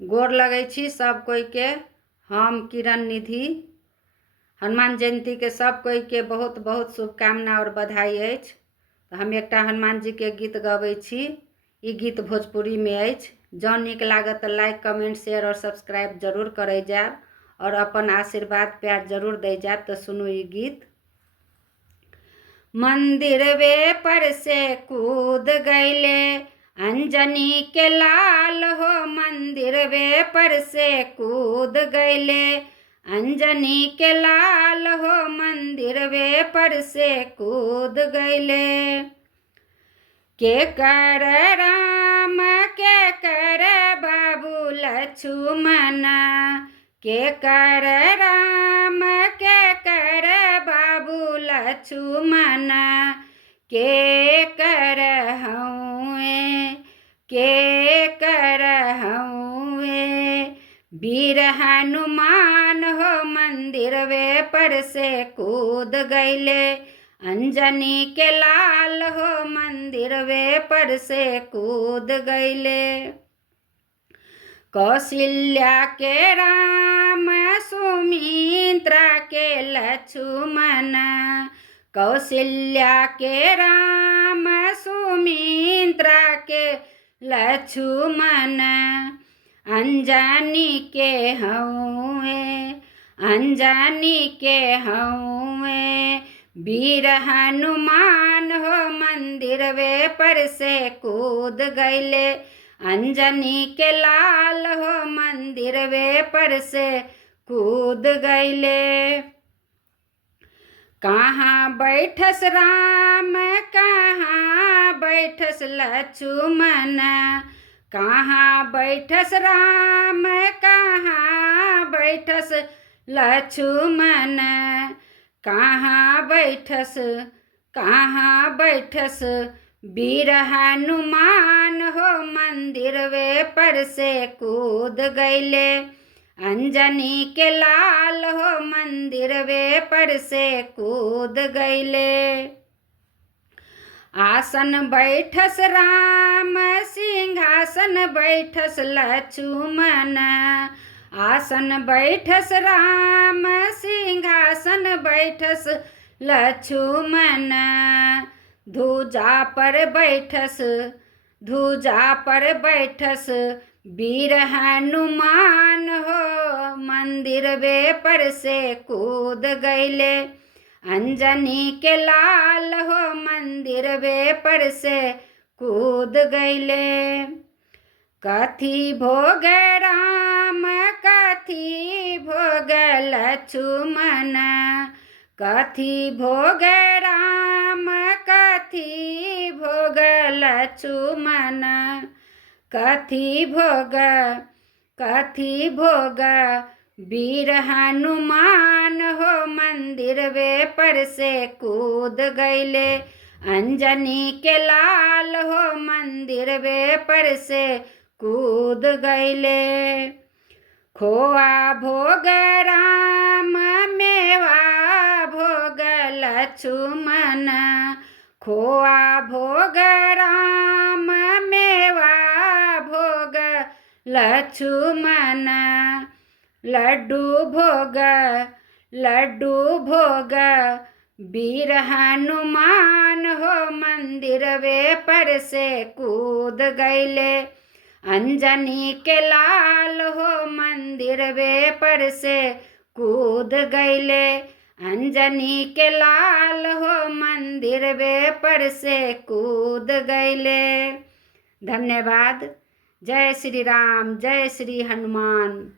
गोर लगै छी सब कोई के। हम किरण निधि। हनुमान जयंती के सब कोई के बहुत बहुत शुभकामना और बधाई अछि। हम एक हनुमान जी के गीत गबै छी। ई गीत भोजपुरी में अछि। जँ नीक लागत तो लाइक कमेंट शेयर और सब्सक्राइब जरूर करे जाब और अपन आशीर्वाद प्यार जरूर दे जाब। तो सुनू ई गीत। मंदिर वे पर से कूद गईले अंजनी के लाल हो। मंदिर वे पर से कूद गईले अंजनी के लाल हो। मंदिर वे पर से कूद गईले। के कर राम के कर बाबू लक्ष्मण। के कर राम के कर बाबू लक्ष्मण। के कर हऊँ के कर हऊँ वीर हनुमान हो। मंदिर वे पर से कूद गईले अंजनी के लाल हो। मंदिर वे पर से कूद गईले। कौशल्या के राम सुमित्रा के लक्ष्मण। कौशल्या के राम सुमित्रा के लक्ष्मण। अंजनी के हऊँ अंजनी के हऊँ वीर हनुमान हो। मंदिर वे पर से कूद गईले अंजनी के लाल हो। मंदिर वे पर से कूद गईले। कहाँ बैठस राम कहाँ बैठस लक्ष्मण। कहाँ बैठस राम कहाँ बैठस लक्ष्मण। कहाँ बैठस वीर हनुमान हो। मंदिर वे पर से कूद गईले अंजनी के लाल हो। मंदिर वे पर से कूद गईले। आसन बैठस राम सिंहासन बैठस लक्ष्मण। आसन बैठस राम सिंहासन बैठस लक्ष्मण। ध्वजा पर बैठस वीर हनुमान हो। मंदिर वे पर से कूद गईले अंजनी के लाल हो। मंदिर वे पर से कूद गईले। कथी भोग राम कथी भोग लक्ष्मण। कथी भोग राम कथी भोग लक्ष्मण। कथी भोग वीर हनुमान हो। मंदिर वे पर से कूद गईले अंजनी के लाल हो। मंदिर वे पर से कूद गईले। खोआ भोग राम मेवा भोग लक्ष्मण। खोआ भोग राम मेवा भोग लक्ष्मण। लड्डू भोग वीर हनुमान हो। मंदिर वे पर से कूद गईले अंजनी के लाल हो। मंदिर वे पर से कूद गईले अंजनी के लाल हो। मंदिर वे पर से कूद गईले। धन्यवाद। जय श्री राम जय श्री हनुमान।